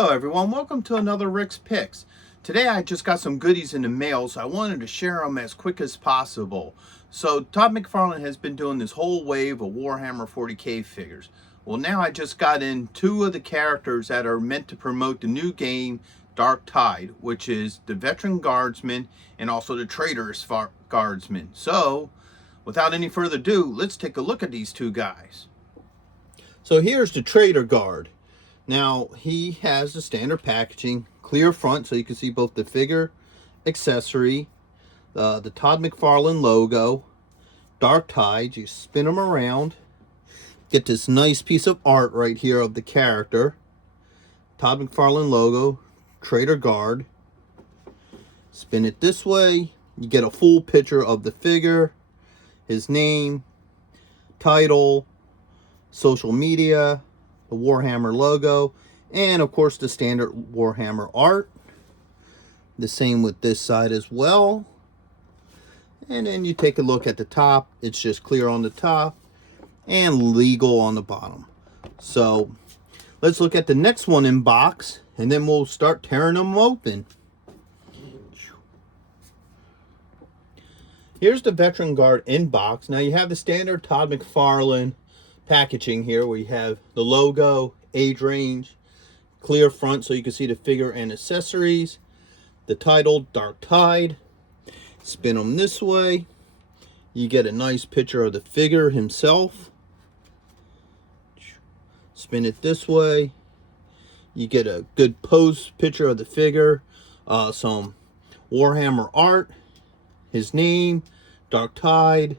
Hello everyone, welcome to another Rick's Picks. Today I just got some goodies in the mail, so I wanted to share them as quick as possible. So Todd McFarland has been doing this whole wave of Warhammer 40k figures. Well, now I just got in two of the characters that are meant to promote the new game Dark Tide, which is the Veteran Guardsman and also the Traitor Guardsman. So without any further ado, let's take a look at these two guys. So here's the Traitor Guard. Now, he has the standard packaging, clear front, so you can see both the figure, accessory, the Todd McFarland logo, Dark Tide. You spin them around, get this nice piece of art right here of the character, Todd McFarland logo, Traitor Guard. Spin it this way, you get a full picture of the figure, his name, title, social media, the Warhammer logo, and of course the standard Warhammer art. The same with this side as well. And then you take a look at the top. It's just clear on the top and legal on the bottom. So let's look at the next one in box, and then we'll start tearing them open. Here's the Veteran Guard in box. Now you have the standard Todd McFarland packaging here, where you have the logo, age range, clear front so you can see the figure and accessories, the title Dark Tide. Spin them this way, you get a nice picture of the figure himself. Spin it this way, you get a good pose picture of the figure, some Warhammer art, his name, Dark Tide,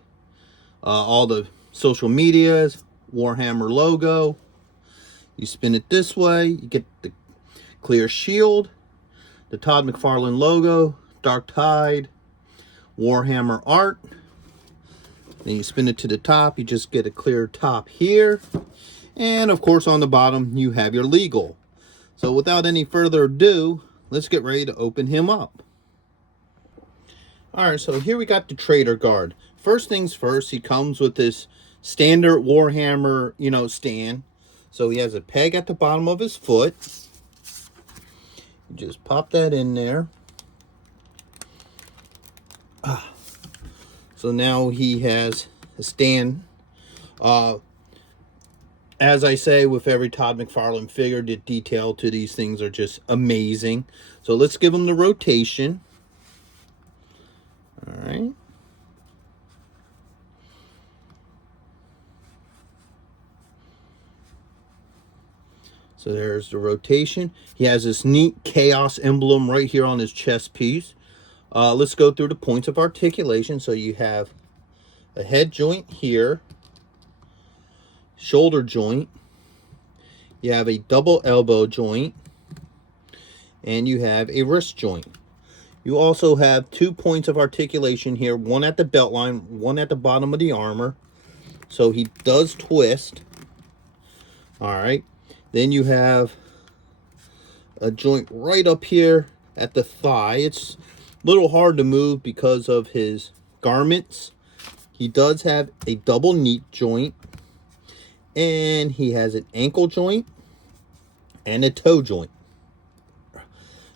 all the social medias, Warhammer logo. You spin it this way, you get the clear shield, the Todd McFarland logo, Dark Tide, Warhammer art. Then you spin it to the top, you just get a clear top here. And of course on the bottom you have your legal. So without any further ado, let's get ready to open him up. Alright, so here we got the Traitor Guard. First things first, he comes with this standard Warhammer, stand. So he has a peg at the bottom of his foot. You just pop that in there. So now he has a stand. As I say with every Todd McFarland figure, the detail to these things are just amazing. So let's give him the rotation. All right. So there's the rotation. He has this neat chaos emblem right here on his chest piece. Let's go through the points of articulation. So you have a head joint here, shoulder joint, you have a double elbow joint, and you have a wrist joint. You also have 2 points of articulation here, one at the belt line, one at the bottom of the armor. So he does twist. All right. Then you have a joint right up here at the thigh. It's a little hard to move because of his garments. He does have a double knee joint, and he has an ankle joint and a toe joint.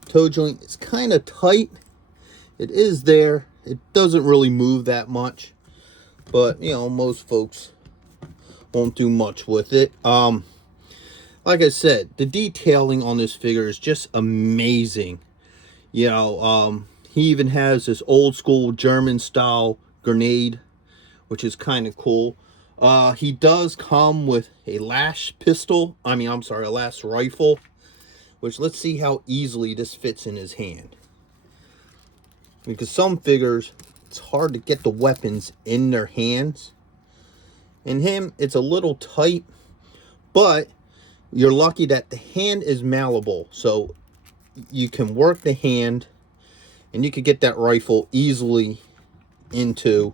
Toe joint is kind of tight. It is there. It doesn't really move that much, but most folks won't do much with it. Like I said, the detailing on this figure is just amazing. He even has this old school German style grenade, which is kind of cool. He does come with a lash pistol. A lash rifle, which let's see how easily this fits in his hand. Because some figures, it's hard to get the weapons in their hands. In him, it's a little tight, but you're lucky that the hand is malleable, so you can work the hand and you could get that rifle easily into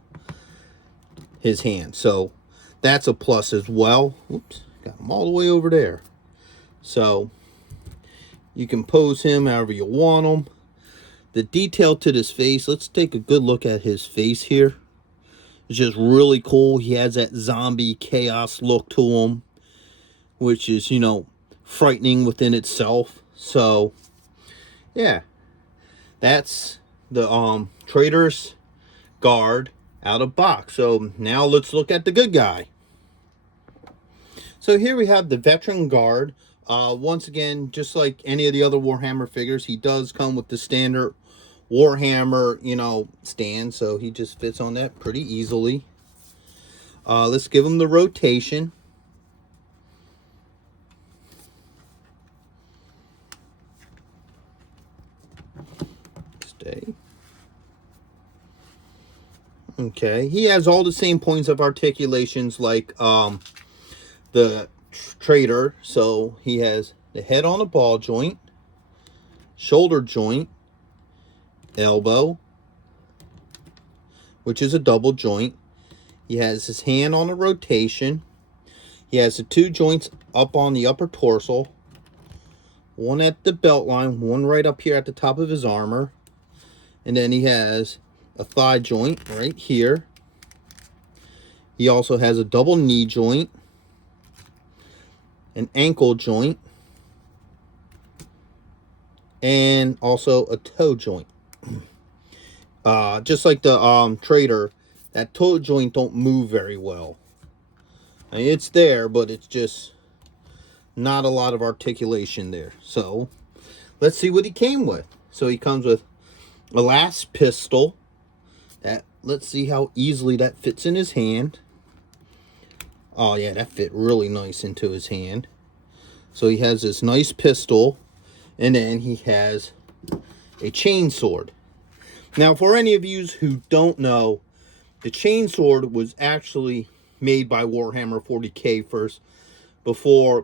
his hand. So that's a plus as well. Oops, got him all the way over there. So you can pose him however you want him. The detail to this face, let's take a good look at his face here. It's just really cool. He has that zombie chaos look to him, which is, frightening within itself. So yeah, that's the Traitor's Guard out of box. So now let's look at the good guy. So here we have the Veteran Guard. Once again, just like any of the other Warhammer figures, he does come with the standard Warhammer, stand. So he just fits on that pretty easily. Let's give him the rotation. Stay. Okay, he has all the same points of articulations like the Traitor. So he has the head on a ball joint, shoulder joint, elbow, which is a double joint. He has his hand on a rotation. He has the 2 joints up on the upper torso, one at the belt line, one right up here at the top of his armor, and then he has a thigh joint right here. He also has a double knee joint, an ankle joint, and also a toe joint. Just like the Traitor, that toe joint don't move very well. I mean, it's there, but it's just not a lot of articulation there. So let's see what he came with. So he comes with a last pistol. Let's see how easily that fits in his hand. Oh yeah, that fit really nice into his hand. So he has this nice pistol, and then he has a chainsword. Now, for any of you who don't know, the chainsword was actually made by Warhammer 40K first, before,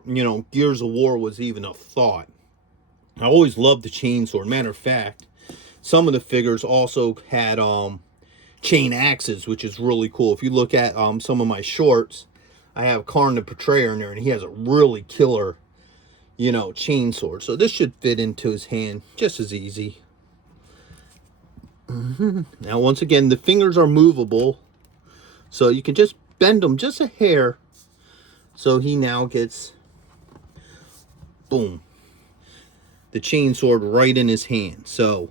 Gears of War was even a thought. I always loved the chainsword. Matter of fact, some of the figures also had chain axes, which is really cool. If you look at some of my shorts, I have Karn the Betrayer in there, and he has a really killer, chainsword. So this should fit into his hand just as easy. Now, once again, the fingers are movable, so you can just bend them just a hair. So he now gets, boom, the chainsword right in his hand. So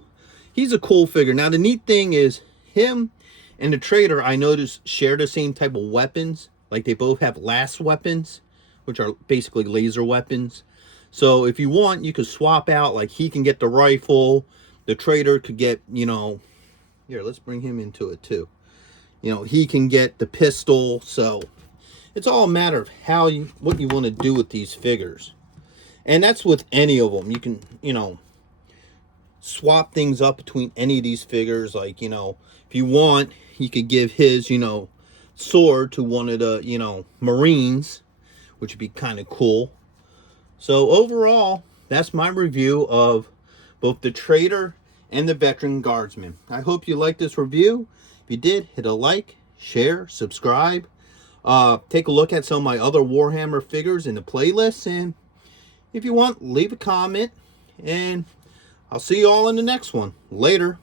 he's a cool figure. Now, the neat thing is him and the Traitor, I noticed, share the same type of weapons. Like, they both have last weapons, which are basically laser weapons. So if you want, you could swap out. Like, he can get the rifle. The Traitor could get, here, let's bring him into it too. He can get the pistol. So it's all a matter of what you want to do with these figures. And that's with any of them. You can, swap things up between any of these figures. Like, if you want, you could give his, sword to one of the, Marines, which would be kind of cool. So overall, that's my review of both the Traitor and the Veteran Guardsman. I hope you liked this review. If you did, hit a like, share, subscribe. Take a look at some of my other Warhammer figures in the playlist. And if you want, leave a comment. And I'll see you all in the next one. Later.